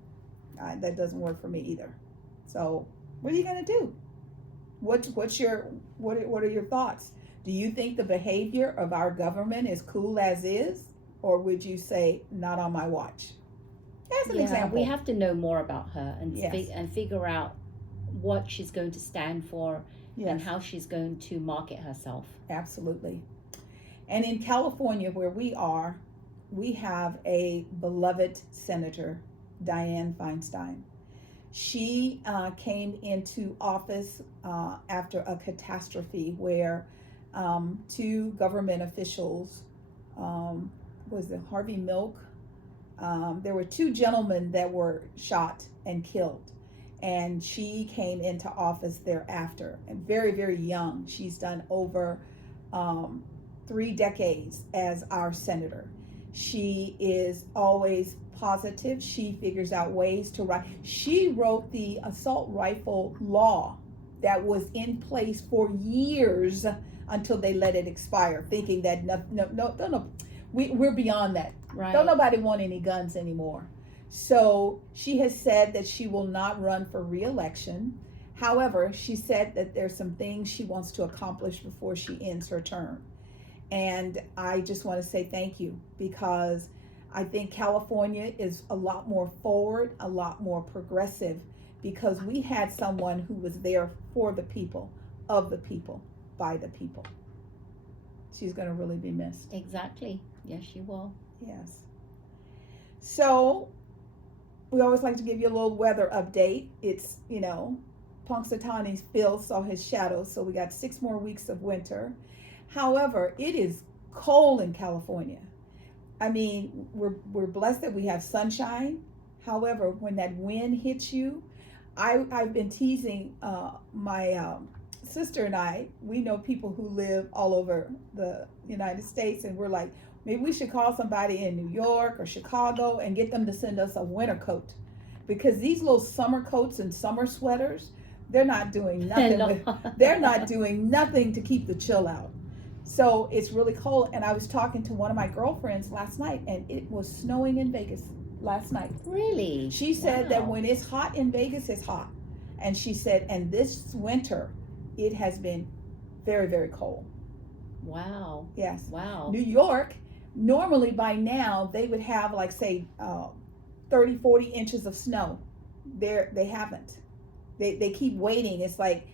that doesn't work for me either. So, what are you going to do? What are your thoughts? Do you think the behavior of our government is cool as is? Or would you say, not on my watch? As an example. We have to know more about her and figure out what she's going to stand for and how she's going to market herself. Absolutely. And in California, where we are, we have a beloved senator, Dianne Feinstein. She came into office after a catastrophe where two government officials, was it Harvey Milk? There were two gentlemen that were shot and killed. And she came into office thereafter, and very, very young. She's done over 3 decades as our senator. She is always positive. She figures out ways to write. She wrote the assault rifle law that was in place for years until they let it expire, thinking that no, we're beyond that. Right. Don't nobody want any guns anymore. So she has said that she will not run for re-election. However, she said that there's some things she wants to accomplish before she ends her term. And I just want to say thank you, because I think California is a lot more forward, a lot more progressive, because we had someone who was there for the people, of the people, by the people. She's going to really be missed. Exactly. Yes, she will. Yes. So we always like to give you a little weather update. It's, Punxsutawney's Phil saw his shadow, so we got 6 more weeks of winter. However, it is cold in California. I mean, we're blessed that we have sunshine. However, when that wind hits you, I've been teasing my sister and I. We know people who live all over the United States, and we're like, maybe we should call somebody in New York or Chicago and get them to send us a winter coat, because these little summer coats and summer sweaters, they're not doing nothing. They're not doing nothing to keep the chill out. So it's really cold. And I was talking to one of my girlfriends last night, and it was snowing in Vegas last night. Really? She said that when it's hot in Vegas, it's hot. And she said, and this winter, it has been very, very cold. Wow. Yes. Wow. New York, normally by now, they would have 30, 40 inches of snow. They haven't. They keep waiting. It's like,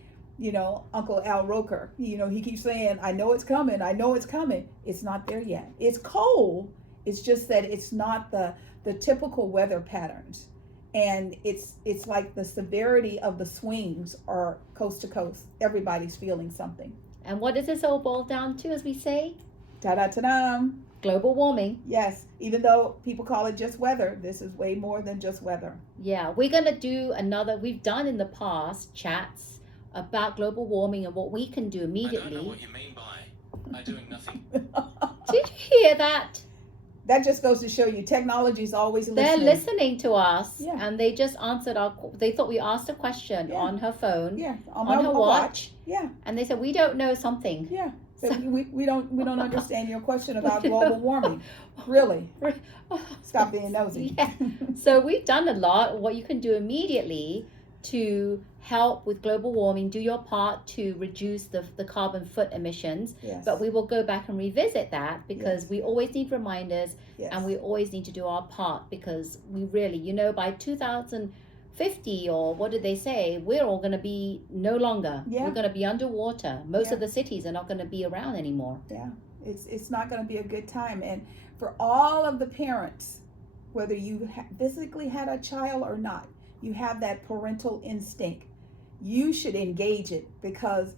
Uncle Al Roker, he keeps saying, I know it's coming. I know it's coming. It's not there yet. It's cold. It's just that it's not the typical weather patterns. And it's like the severity of the swings are coast to coast. Everybody's feeling something. And what does this all boil down to, as we say? Ta-da-ta-dam. Global warming. Yes, even though people call it just weather, this is way more than just weather. Yeah, we're going to do we've done in the past chats about global warming and what we can do immediately. I don't know what you mean by doing nothing. Did you hear that? That just goes to show you technology is always listening. They're listening to us, Yeah. and they just answered they thought we asked a question on her phone, on her watch. Yeah. And they said, we don't know something. Yeah. So we don't understand your question about global warming. Really. Stop being nosy. Yeah. So we've done a lot. What you can do immediately to help with global warming, do your part to reduce the carbon foot emissions. Yes. But we will go back and revisit that, because we always need reminders, Yes. and we always need to do our part, because we really, by 50, or what did they say? We're all going to be no longer. Yeah. We're going to be underwater. Most Yeah. of the cities are not going to be around anymore. Yeah, it's not going to be a good time. And for all of the parents, whether you physically had a child or not, you have that parental instinct. You should engage it, because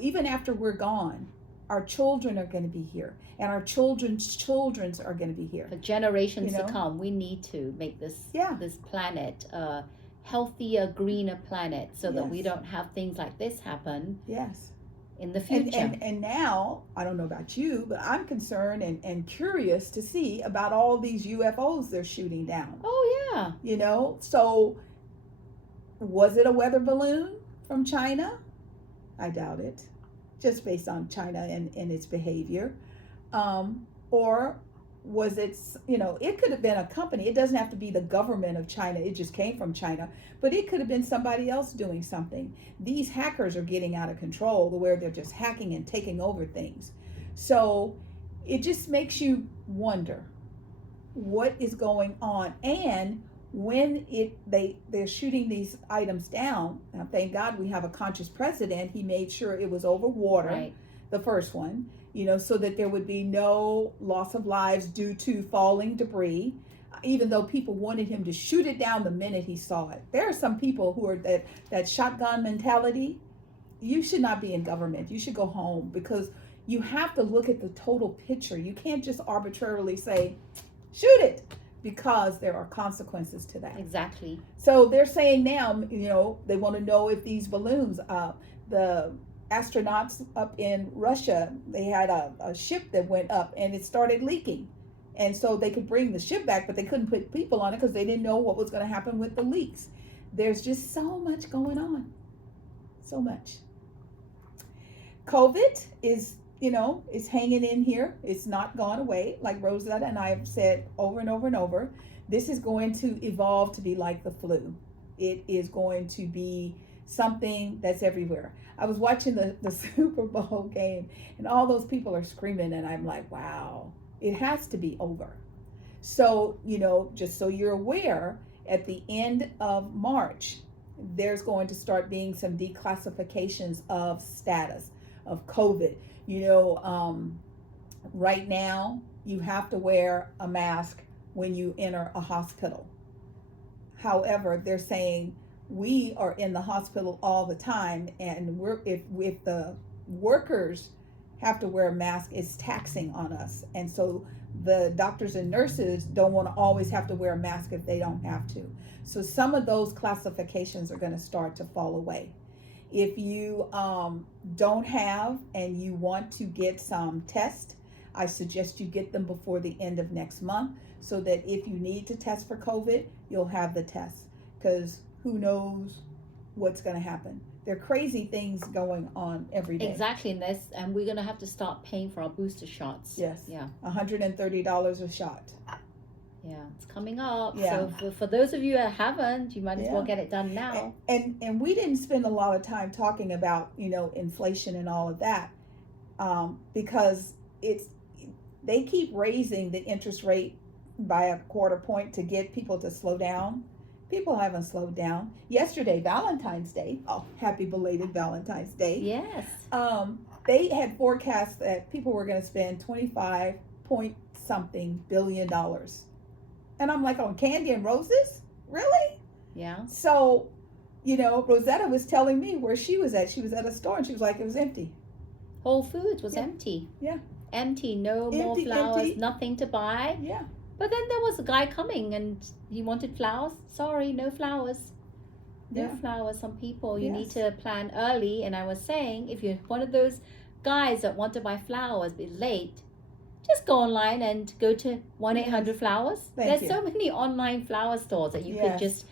even after we're gone, our children are going to be here, and our children's children's are going to be here For generations You know? to come, we need to make this Yeah. this planet a healthier, greener planet, so that we Yes. don't have things like this happen Yes. in the And, future. and now, I don't know about you, but I'm concerned and curious to see about all these UFOs they're shooting down. Oh yeah. So was it a weather balloon from China? I doubt it, just based on China and its behavior. Or was it, it could have been a company. It doesn't have to be the government of China. It just came from China. But it could have been somebody else doing something. These hackers are getting out of control, where they're just hacking and taking over things. So it just makes you wonder what is going on. And when they're shooting these items down, now thank God we have a conscious president. He made sure it was over water, Right. the first one, so that there would be no loss of lives due to falling debris, even though people wanted him to shoot it down the minute he saw it. There are some people who are that shotgun mentality. You should not be in government. You should go home, because you have to look at the total picture. You can't just arbitrarily say, shoot it, because there are consequences to that. Exactly. So they're saying now, they want to know if these balloons, the astronauts up in Russia, they had a ship that went up and it started leaking. And so they could bring the ship back, but they couldn't put people on it because they didn't know what was going to happen with the leaks. There's just so much going on. So much. COVID is hanging in here. It's not gone away. Like Rosetta and I have said over and over and over, this is going to evolve to be like the flu. It is going to be something that's everywhere. I was watching the Super Bowl game, and all those people are screaming, and I'm like, wow, it has to be over. So, just so you're aware, at the end of March, there's going to start being some declassifications of status of COVID. Right now, you have to wear a mask when you enter a hospital. However, they're saying we are in the hospital all the time, and if the workers have to wear a mask, it's taxing on us. And so the doctors and nurses don't want to always have to wear a mask if they don't have to. So some of those classifications are going to start to fall away. If you don't have and you want to get some tests, I suggest you get them before the end of next month, so that if you need to test for COVID, you'll have the test, because who knows what's going to happen. There are crazy things going on every day. Exactly, and we're going to have to start paying for our booster shots. Yes. Yeah. $130 a shot. Yeah, it's coming up. Yeah. So for those of you that haven't, you might as well Yeah. get it done now. And we didn't spend a lot of time talking about, inflation and all of that, because they keep raising the interest rate by a quarter point to get people to slow down. People haven't slowed down. Yesterday, Valentine's Day. Oh, happy belated Valentine's Day. Yes. They had forecast that people were going to spend 25 point something billion dollars. And I'm like, on candy and roses? Really? Yeah. So, Rosetta was telling me where she was at. She was at a store and she was like, it was empty. Whole Foods was Yeah. empty. Yeah. Empty. No more Empty, flowers. empty. Nothing to buy. Yeah. But then there was a guy coming and he wanted flowers. Sorry, no flowers. No Yeah. flowers. Some people, you need Yes. to plan early. And I was saying, if you're one of those guys that want to buy flowers but late, just go online and go to 1-800-Flowers. Thank There's you. so many online flower stores that you could Yes. just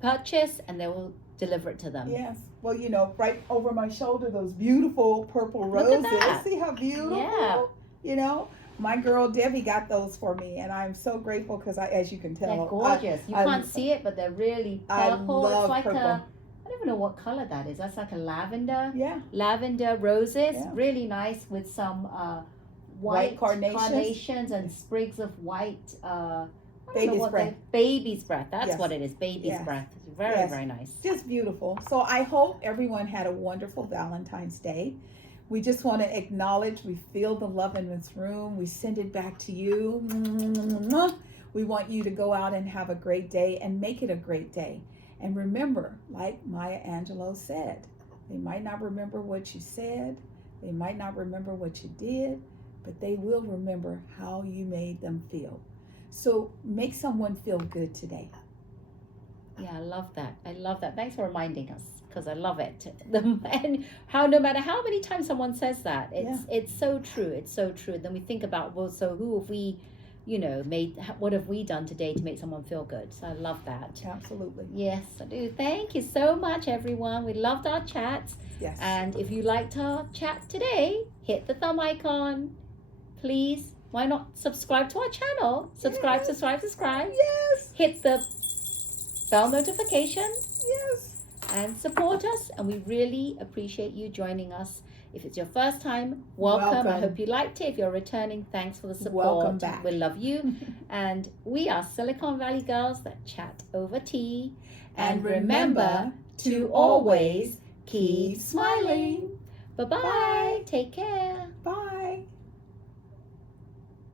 purchase and they will deliver it to them. Yes. Well, right over my shoulder, those beautiful purple Look at roses. that. See how beautiful? Yeah. My girl Debbie got those for me, and I'm so grateful because as you can tell, They're gorgeous. You I- can't see it, but they're really I purple. love It's like purple. I don't even know what color that is. That's like a lavender. Yeah. Lavender roses. Yeah. Really nice with some white carnations. and sprigs of white Baby's breath. Baby's breath. That's Yes. what it is. Baby's Yes. breath. Very, Yes. very nice. Just beautiful. So I hope everyone had a wonderful Valentine's Day. We just want to acknowledge, we feel the love in this room. We send it back to you. We want you to go out and have a great day and make it a great day. And remember, like Maya Angelou said, they might not remember what you said, they might not remember what you did, but they will remember how you made them feel. So make someone feel good today. Yeah, I love that. I love that. Thanks for reminding us, because I love it. And how, no matter how many times someone says that, it's so true. It's so true. Then we think about, well, so who have we, what have we done today to make someone feel good? So I love that. Absolutely. Yes, I do. Thank you so much, everyone. We loved our chats. Yes. And if you liked our chat today, hit the thumb icon. Please, why not subscribe to our channel? Subscribe. Yes. Hit the bell notification. Yes. And support us. And we really appreciate you joining us. If it's your first time, welcome. I hope you liked it. If you're returning, thanks for the support. Welcome back. We love you. And we are Silicon Valley girls that chat over tea. And remember to always keep smiling. Bye-bye. Take care.